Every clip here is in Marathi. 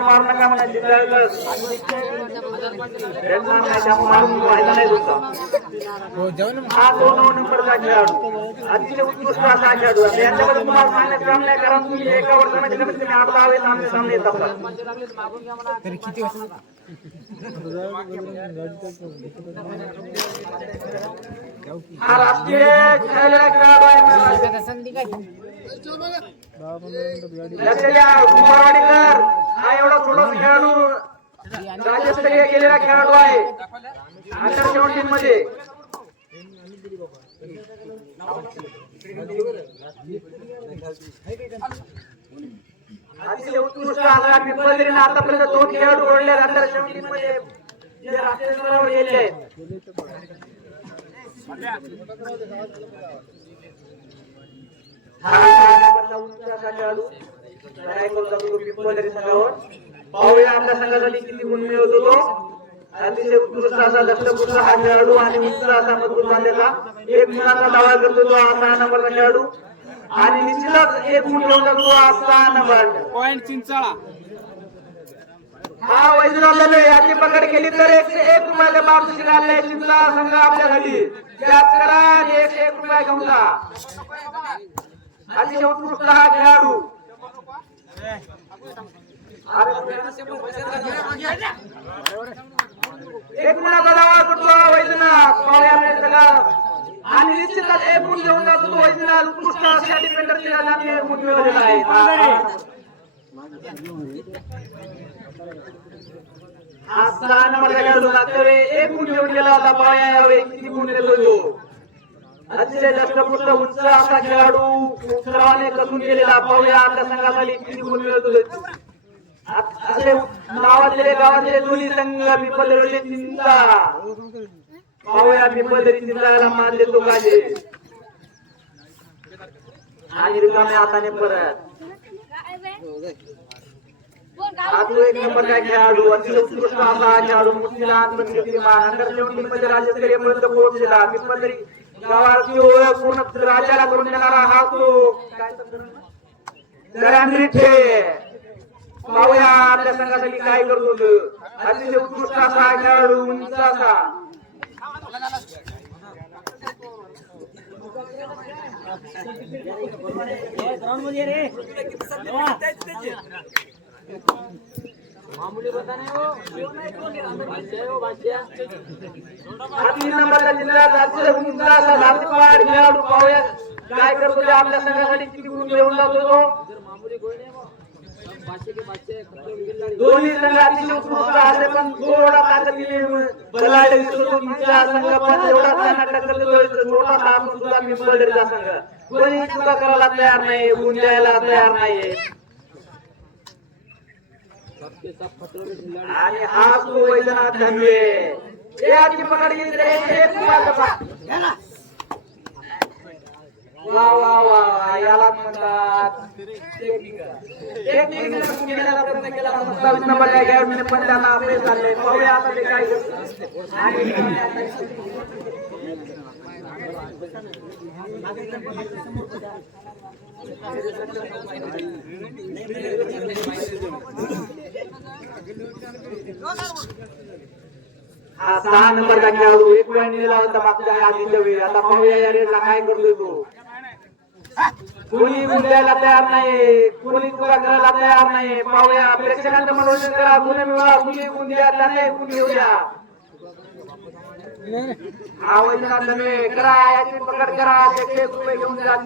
मारू नका म्हणा हा दोन नंबरचा खेळाडू अतिशय उत्कृष्ट असा खेळाडू आहे. याच्याबद्दल तुम्हाला सांगण्याचं काम नाही कारण तुम्ही एका वर्षामध्ये कमीत कमी आठ दहा वेळेस आमने सामने येत एवढा छोटा खेळाडू राज्यस्तरीय गेलेला खेळाडू आहे अंडर सेव्हन्टीन मध्ये अतिशय उत्कृष्ट असा आतापर्यंत दोन खेळाडू ओढले अंडर सेव्हन्टीन मध्ये जे राष्ट्रीय स्तरावर गेले पाहूया आपल्या संघासाठी किती गुण मिळवतो तो अतिशय उत्कृष्ट असा दक्षपुत्र हा खेळाडू आणि उत्तर असा मजबूत बांधलेला एक गुणाचा दावा करतो तो हा सहा नंबरचा खेळाडू. आणि निश्चितच एक ठेवून जातो हा सहा नंबर पॉइंट चिंचाळा. हा वैद्यनाथ याची पकड केली तर एकशे एक रुपयाला माप शिकायला चिंता संघ आपल्यासाठी त्याच करा आणि एकशे एक रुपये घेऊन जा. अतिशय उत्कृष्ट हा खेळाडू. एक गुणाचा दावा करतो वैद्यनाथ. पाहुण्या मिळेल सगळा आणि निश्चितच एक गुण घेऊन जातो तो वैद्यनाथ उत्कृष्ट अशा डिफेंडर गुण मिळवलेला आहे हा सहा खेळाडू लागतोय. एक गुण घेऊन गेला होता पाया यावेळी. किती गुण देतो तो? अतिशय दष्टपुष्ट उंच असा खेळाडू. कसून गेलेला पाहूया आपल्या संघासाठी किती गुण मिळवतो असे नावातले गावातले दोन्ही संघ पिपलदरी चिंता पाहूया मी पद्धतीने जायला मानले तो पाहिजे आणि रिकाम्या हाताने परत. हा एक नंबरचा खेळाडू अतिशय उत्कृष्ट असा खेळाडू मुलीला पोहोचलेला. गावाची ओळख पूर्ण राज्याला करून देणारा हा तो. काय पाहूया आपल्या संघासाठी काय करतो अतिशय उत्कृष्ट असा हा खेळाडू उंच असा. तीन नंबरचा जिल्हा काय करतो आपल्या संघासाठी किती गुण घेऊन जातो तो दोन्ही संघ उत्कृष्ट पण थोडा ताकदीने तुमच्या एवढा त्यांना टक्कर छोटा सुद्धा संघ. कोणी चुका करायला तयार नाही गुण द्यायला तयार नाहीये. आणि हा तो वैजनाथ धनवे. आधी पकड घेतली रे, वा वा वा वा. याला म्हणतात प्रयत्न केला सत्तावीस नंबर काय खेळाडूने पण त्यांना अपयश झाले पाहूया आता ते काय हा सहा खेळाडू एक वेळ दिला होता मागच्या आधीच्या वेळी. आता पाहूया या रेडला काय करतोय तो. कोणी द्यायला तयार नाही कोणी तुला करायला तयार नाही पाहूया. प्रेक्षकांचं मनोरंजन करा. गुन्हे मिळवा कुणी गुण द्या त्याने गुण घेऊ द्या करा याची पकड करा. रुपये घेऊन जा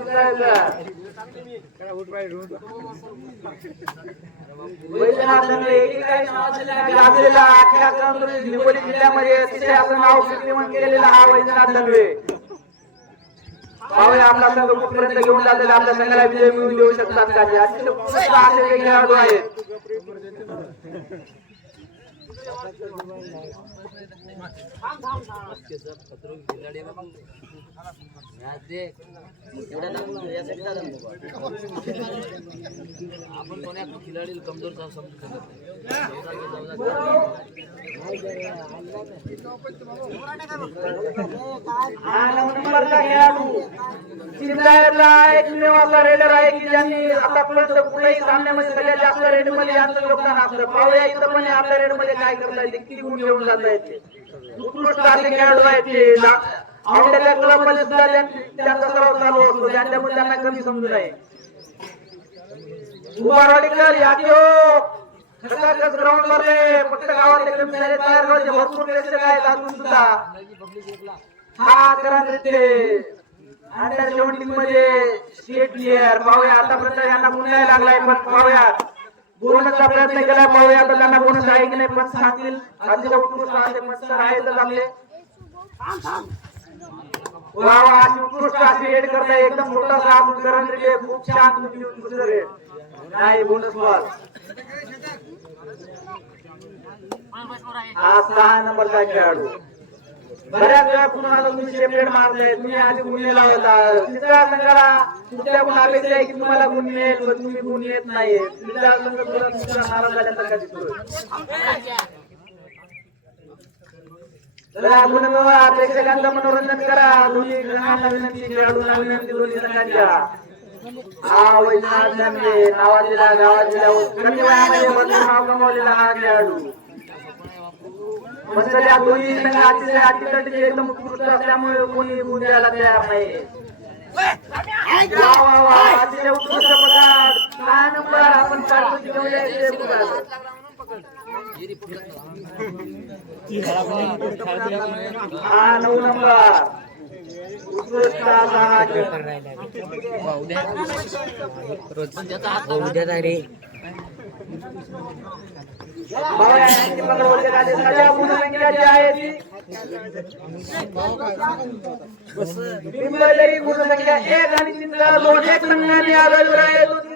जिल्ह्यामध्ये अतिशय असं नाव केलेलं हा वैद्यनाथ नव्हे. पाहूया आपला संघ कुठपर्यंत घेऊन जातील आपल्या संघाला विजय मिळवून देऊ शकतात का? अतिशय असे हे आहेत. आपण कोण्या खिलाडी कमजोर जाऊ समजू शकत रेडर आहे की ज्यांनी आतापर्यंत कुठल्याही सामन्यामध्ये सगळ्यात जास्त रेडमध्ये यांचं योगदान असलं पाहूया. इथं पण आपल्या रेडमध्ये काय करता येते? किती गुण घेऊन जाता येते. उत्कृष्ट असे खेळाडू आहेत ते. ना- क्लबमध्ये सुद्धा त्यांचा सराव चालू असतो. त्यांच्यामुळे त्यांना कमी समजू नये उभारवाडीकर या खसाखस ग्राउंड वरले. फक्त गावातले कमी झाले. तयार करायचे भरपूर प्रेक्षक आहेत अजून सुद्धा. हा करा नृत्य. अंडर सेव्हन्टीन मध्ये स्टेट प्लेयर पाहूया. आतापर्यंत यांना गुण लागलाय पण पाहूया. पूर्णचा प्रयत्न केला पाहूया आता त्यांना बोनस आहे की नाही पण सांगतील. अतिशय उत्कृष्ट असे आहे तर आपले वा वा अशी उत्कृष्ट अशी रेड करताय एकदम छोटासा आपण करा दिले खूप छान तुम्ही उत्कृष्ट रेड नाही बोनस बॉल हा सहा नंबरचा खेळाडू. बऱ्याच वेळा कुणाला तुम्ही सेपरेट मारताय तुम्ही आधी गुण नेला होता तिसऱ्या संघाला तुमच्याकडून अपेक्षा आहे की तुम्हाला गुण मिळेल पण तुम्ही गुण येत नाही तिसऱ्या संघ थोडा तुमचा नाराज झाल्यासारखा दिसतोय तर आपण प्रेक्षकांचं मनोरंजन करा. दोन्ही ग्रहांना विनंती खेळाडूंना विनंती दोन्ही संघांच्या. हा वैद्यनाथ जानवे नावाजलेला कमी वयामध्ये भरपूर नाव कमावलेला हा खेळाडू. म्हणजे या दोन्ही संघ अतिशय अतितटीचे एकदम उत्कृष्ट असल्यामुळे कोणी उद्याला तयार नाही. अतिशय उत्कृष्ट प्रकार सहा नंबर आपण पाठवून घेऊया हा नऊ नंबर. उद्या रे हा खेळ. एक आणि दोन एक संघाने आढळून आहे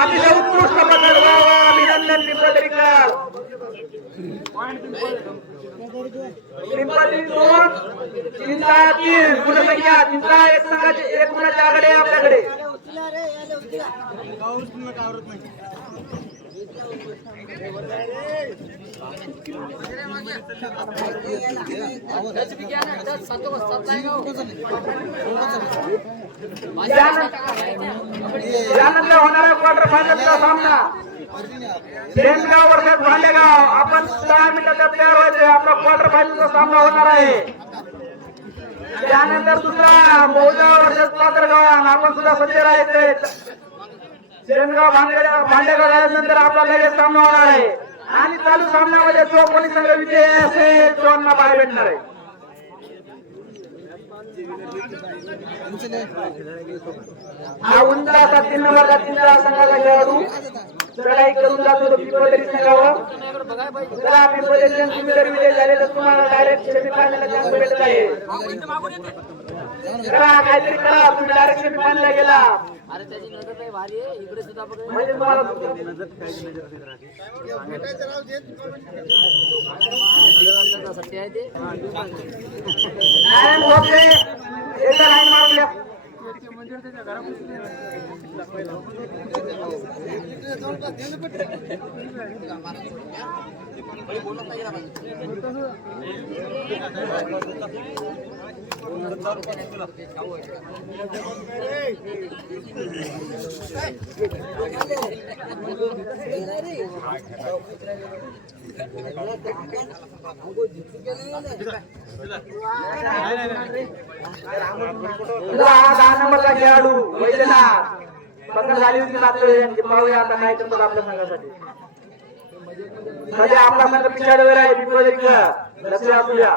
अतिशय उत्कृष्ट प्रकार अभिनंदन पिंपळदरीकर पिंपळदरी दोन चिंता तीन गुणसंख्या चिंता एक संघाचे एक गुणाच्या आकडे आपल्याकडे यानंतर होणारा क्वार्टर फायनलचा सामना. शेणगाव वर्षात भांडेगाव आपण दहा मिनिटात तयार व्हायचे आपला क्वार्टर फायनलचा सामना होणार आहे. त्यानंतर दुसरा बहुजा वर्षात पात्रगाव आपण सुद्धा सज्ज राहायचे शेणगाव भांडेगाव भांडेगाव झाल्यानंतर आपला लगेच सामना होणार आहे. आणि चालू सामन्यामध्ये जो कोणी संघ विजय असेल त्यांना बाहेर भेटणार आहे. हा उंचाचा तीन नंबरचा तीन संघाचा खेळाडू. चढाई करून जातो तो पिंपळदरी संघावर. जरा पिंपळदरी तुम्ही जर विजय झाले तर तुम्हाला डायरेक्ट सेमीफायनल चान्स भेटत आहे. करा काहीतरी करा तुम्ही डायरेक्ट सेमीफायनल गेला अरे त्याची नजर नाही भारी आहे इकडे सुद्धा बघ म्हणजे तुम्हाला सत्य आहे ते नारायण भोसले एकदा लाईन मारून द्या तुला दहा नंबरला खेळाडू वैद्यला पंधरा झाली होती नातू पाहूया आता काय करतो आपल्या संघासाठी. सध्या आपला संघ पिछाडीवर आहे विप्रोजेक्ट लक्ष असूया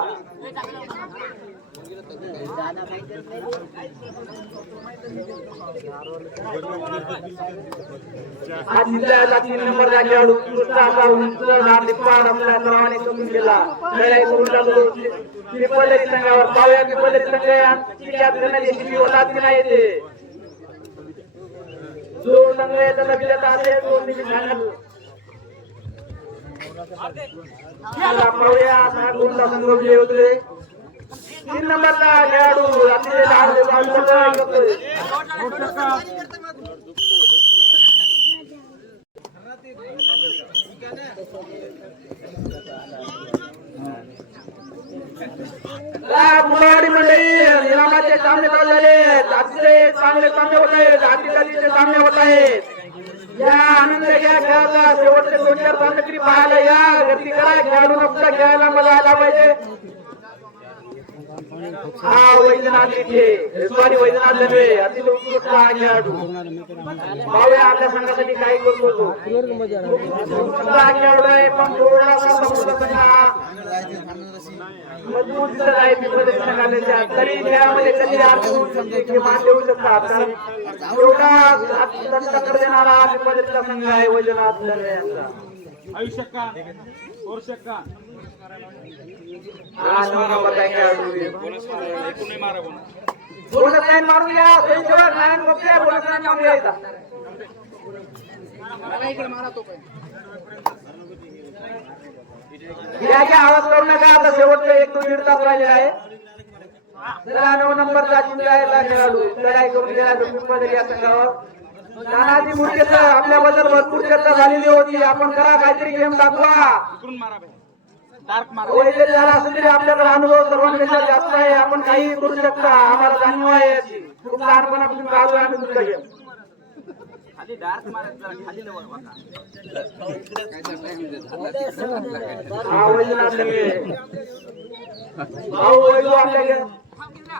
आज जिल्ह्याला तीन नंबर खेळाडू उत्कृष्ट असा उंच नाद निपाड आपल्या सर्वांनी कमी केला. लढाई करून लागलो संघावर पाहूया संघ होतात की नाही जो संघ त्याला विजेता असेल तो निश्चित पाहूया. हा संघ तीन नंबरचा खेळाडू अतिशय लहान दिवसांचा करतोय मंडळी इनामाचे सामने चालू झाले अतिशय चांगले सामने होत आहेत अतिथीचे सामने होत आहेत या आनंद घ्या खेळाचा शेवटचे दोन चार सामने तरी पाहायला या. गर्दी करा खेळाडू नुकता खेळायला मला आला पाहिजे. हा वैद्यनाथ तिथे सॉरी वैद्यनाथ लढवे अतिशय उत्कृष्ट हा खेळाडू पाहूया आपल्या संघासाठी काही करतो तो उत्कृष्ट हा खेळाडू आहे पण थोडासा मजबूत आहे पिंपरी संघाच्या तरी कधी होऊ शकते देऊ शकतात कारण एवढा देणारा पिंपरीचा संघ आहे वैजनाथ दर्वे यांचा बोनस लाईन मारूया नारायण गोपे बोनस लाईन मारूया इथं. या आवाज करू नका आता शेवटचा एक दोन दीड तास राहिले आहे. जरा नऊ नंबरचा चिंतायला खेळाडू. लढाई करून गेला या संघावर. नानाजी आपल्याबद्दल भरपूर चर्चा झालेली होती. आपण करा काहीतरी गेम दाखवा. वैद्य झाला असेल तरी आपल्याकडे अनुभव सर्वांपेक्षा जास्त आहे आपण काही करू शकता. आम्हाला जाणीव आहे खूप लहानपणापासून पाहतोय आम्ही तुमचा गेम खाली डार्क हा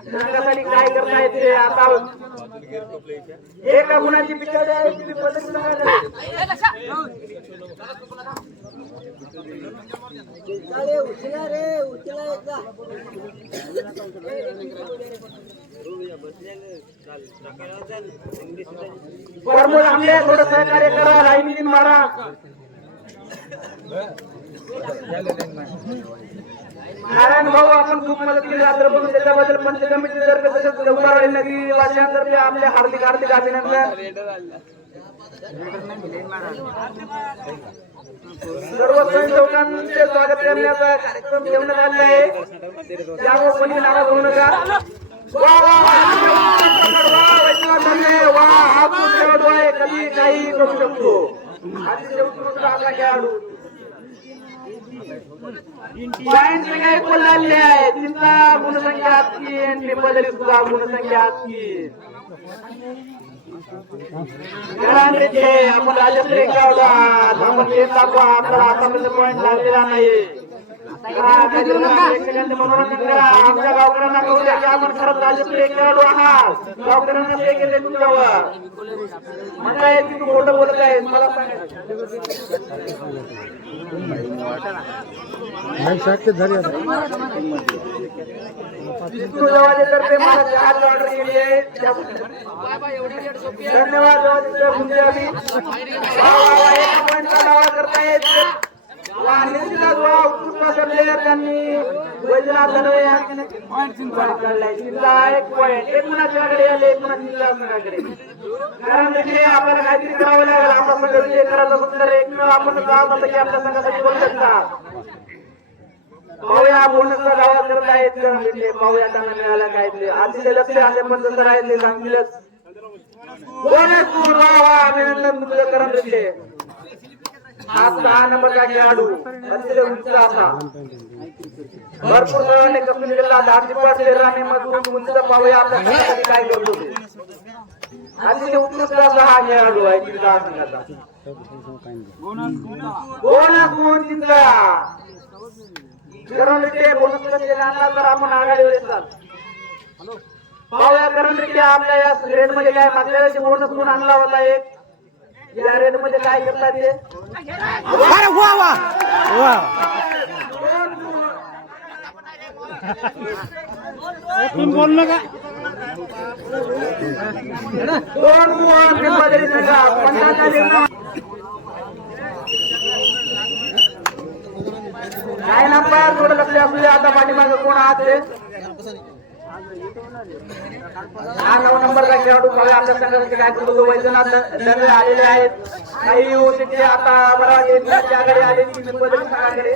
संघासाठी काय करता येते आता? एका गुणाची पिछाडी आहे ती थोडं सहकार्य करा राहिली मारा. नारायण भाऊ आपण खूप मदत केली. रात्रभर त्याच्याबद्दल पंचकमिटी तर्फे तसेच उभारवाडी नगरी वासियांतर्फे आपले हार्दिक हार्दिक अभिनंदन. सर्व लोकांचे स्वागत करण्याचा कार्यक्रम ठेवण्यात आलेला आहे. त्यामुळे कोणी नाराज होऊ नका. वा वा आहे? कधी काही करू शकतो. आपला खेळाडू. पॉइंट काय बोलले आहे चिंता गुणसंख्या तीन ट्रिपल सुद्धा गुणसंख्या तीन आपण राजश्री कावला आपण ते दाखवा आपल्याला आतापर्यंत लागलेला नाही. आमच्या गावकऱ्यांना कळू द्या आपण खरंच राजश्री खेळाडू आहात गावकऱ्यांना ते केले तुमच्यावर म्हणता की तू खोटं बोलत आहे मला सांगायचं विष्णू मला ऑर्डर केली आहे धन्यवाद जवाजेतर गुंजाबी दावा करतायत निश्चितच वा उत्कृष्ट प्लेयर त्यांनी वैजनाथ धनवे एक पॉईंट एक कुणाच्याकडे आले एक कुणा कारण तिथे आपल्याला काहीतरी करावं लागेल आपला संघ विजय करायचा असेल तर एक आपण जात होतं की आपल्या संघासाठी बोलू शकता पाहूया बोनसचा दावा करत आहेत का पाहूया त्यांना मिळाला काय ते अतिशय लक्ष आले पण जसं आहे सांगितलं बोनस गुण अभिनंदन तुझं करत रेड्डी हा सहा नंबरचा खेळाडू अतिशय उंच असा. भरपूर जणांनी कमी केला. दाती पाटील मधून उंच पाहूया आपल्या काय करतो ते. अतिशय उत्कृष्ट असा हा खेळाडू आहे क्रीडा संघाचा. बोनस जिंकला करण रेड्डी बोनस आणला तर आपण आघाडीवर येतात. पाहूया करण आपल्या या रेडमध्ये काय? मागच्या वेळेस बोनस गुण आणला होता एक? या रेडमध्ये काय करतात ते अरे वा वा वा तुम्ही बोल नका दोन गुण पिंपळदरी संघा पंचांना निर्णय काय नंबर थोडं लक्ष असू दे आता पाठीमागे कोण आहात ते हा नऊ नंबरचा खेळाडू पाहूया. आपल्या संघाचे काय करतो वैजनाथ आलेले आहेत. काही येऊ आता मला आघाडी आलेली. संघाकडे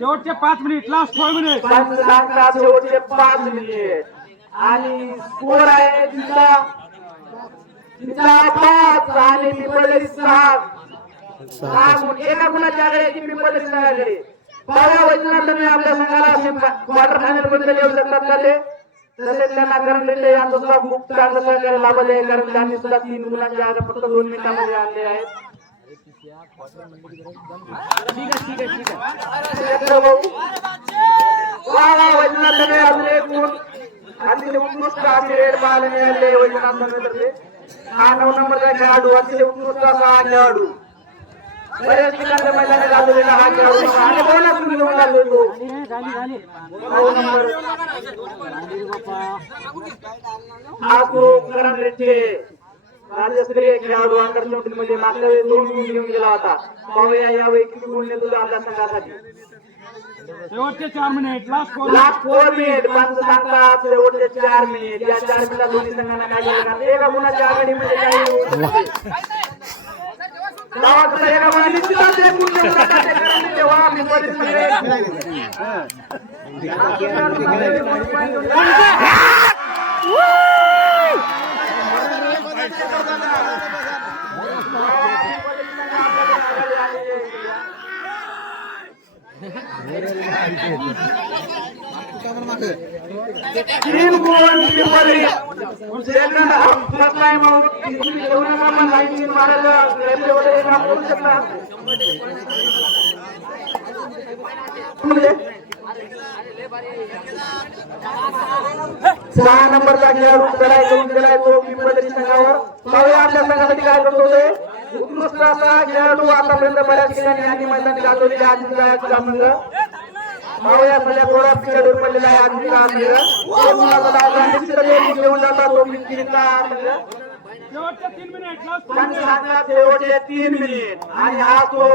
शेवटचे पाच मिनिट लास्ट फोर मिनिट शेवटचे पाच मिनिट. आणि स्कोर आहे तिचा. तिचा पाच आणि पिंपळदरी सहा. सहा. एका गुणाच्या आघाडी ती पिंपळदरी संघाकडे पाया वैजनाथांनी आपल्या संघाला क्वार्टर फायनलमध्ये येऊ शकतात का ते? तसेच त्यांना करण रेड्डी यांचा सुद्धा खूप चांगलं सहकार्य लाभले आहे कारण त्यांनी सुद्धा तीन गुणांच्या आघाडी फक्त दोन मिनिटांमध्ये आणले आहेत. एक गुण अतिशय उत्कृष्ट असे रेड पाहायला मिळाले वैजनाथांतर्फे हा नऊ नंबरचा खेळाडू अतिशय उत्कृष्ट असा हा खेळाडू बऱ्याच ठिकाणी मैदानी गाजवलेला हा खेळाडू आणि बोनस तुम्ही घेऊन आलो तो नऊ नंबर हा तो करण रेड्डी राज्यस्तरीय खेळाडू अंडर सेव्हन्टीन मध्ये मागच्या वेळी दोन गुण घेऊन गेला होता पाहूया यावेळी किती गुण नेतो आपल्या संघासाठी शेवटचे चार minute last four last four minute पंच सांगतात शेवटचे चार मिनिट या चार मिनिटात दोन्ही संघांना काय लागणार एका गुणाच्या आघाडीमध्ये काही गावात एका निश्चितच एक गुण तीन गुण Pimpali second first time out घेऊ नका पण लाईन तीन मारायला रेल्वे वगैरे काम करू शकता सहा नंबरचा खेळाडू गलाय करून गेलाय तो पिंपळदरी संघावर पाहूया आपल्या संघासाठी काय करतो ते उत्कृष्ट असा खेळाडू आतापर्यंत बऱ्याच ठिकाणी यांनी मैदानी गाजवलेले आदित्य संघ पाहूया सध्या थोडा पिछाडून पडलेला आहे आदित्य संघ घेऊन जातात तो पिंपळीचा शेवटचे तीन मिनिट आणि हा तो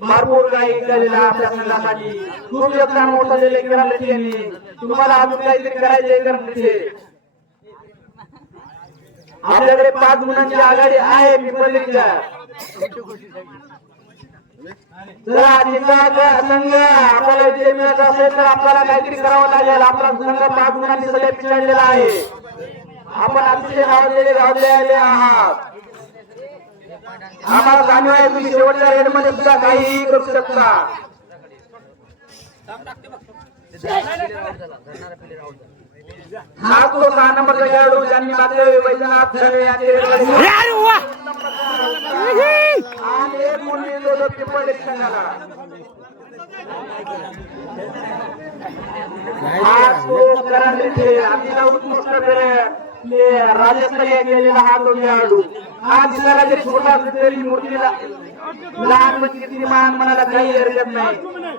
भरपूर काही केलेला आपल्या संघासाठी. खूप योगदान मोठं दिले करण तुम्हाला अजून काहीतरी करायचे करण आपल्याकडे पाच गुणांची आघाडी आहे पिंपल्लीच्या चला जिल्हा संघ. आपल्याला विजय मिळत असेल तर आपल्याला काहीतरी करावं लागेल. आपला संघ पाच गुणांनी सगळे पिछाडलेला आहे. आपण अतिशय गावलेले गावले आले आहात. आम्हाला जाणीव आहे तुम्ही शेवटच्या रेडमध्ये सुद्धा काहीही करू शकता. हा तो सहा नंबरचा खेळाडू ज्यांनी वेळी वैजनाथ आणि एक मुलगी जो पिंपळी संघाला तो करण रेड्डी अतिशय उत्कृष्ट प्लेयर ते राज्यस्तरीय गेलेला हा तो खेळाडू. हा दिसायला छोटा तरी मूर्तीला लहान म्हणजे किती महान म्हणायला काही हरकत नाही.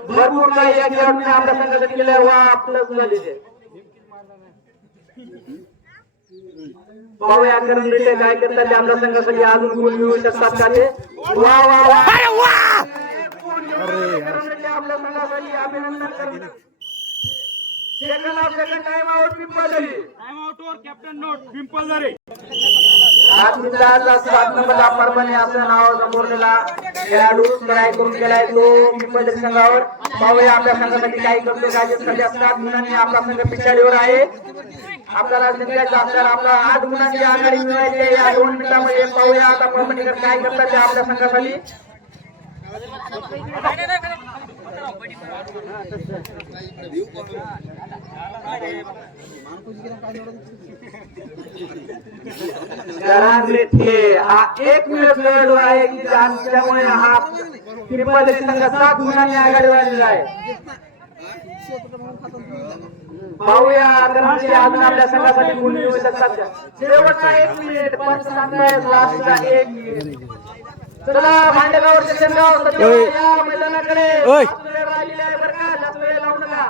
भरपूर काही या खेळाडूने आपल्या संघासाठी केलं वा प्लस झालेले पाहूया करण रेटे काय करतात ते आपल्या संघासाठी अजून गुण मिळू शकतात का ते? वा वा वा. आपल्या संघासाठी अभिनंदन करतात second of second time out Pimpaldari time out वर कॅप्टन नोट पिंपल जरे आजचा सात नंबरला परभणी असं नाव संबोधलेला खेळाडू ट्राय करून गेलाय तो पिंपळदरी संघावर. पाहूया आपल्या संघासाठी काही करतो काय असतात गुणांनी आपला संघ पिछाडीवर आहे. आपल्याला जिंकायचं आपल्याला आपला आठ गुणांची आघाडी मिळवायची या दोन मिनिटांमध्ये पाहूया आता परभणीकर काय करतात ते आपल्या संघासाठी. हा एक मिनिट खेळाडू आहे की ज्यामुळे हा पिंपळदरी संघ सात गुणांनी आघाडी वाढलेला आहे. पाहूया घरांगले अजून आपल्या संघासाठी गुण मिळू शकतात? शेवटचा एक मिनिट पंच सांगतायत लास्टचा एक मिनिट चला भांडेगावचे शेंगाव सध्या मैदानाकडे. राहिलेला आहे बरं का? जास्त वेळ लावू नका.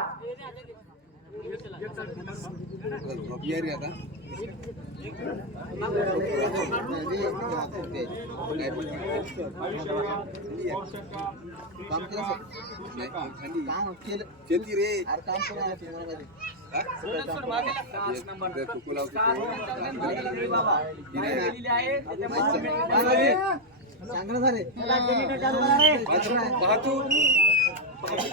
केली चांगलं झाले. Pak.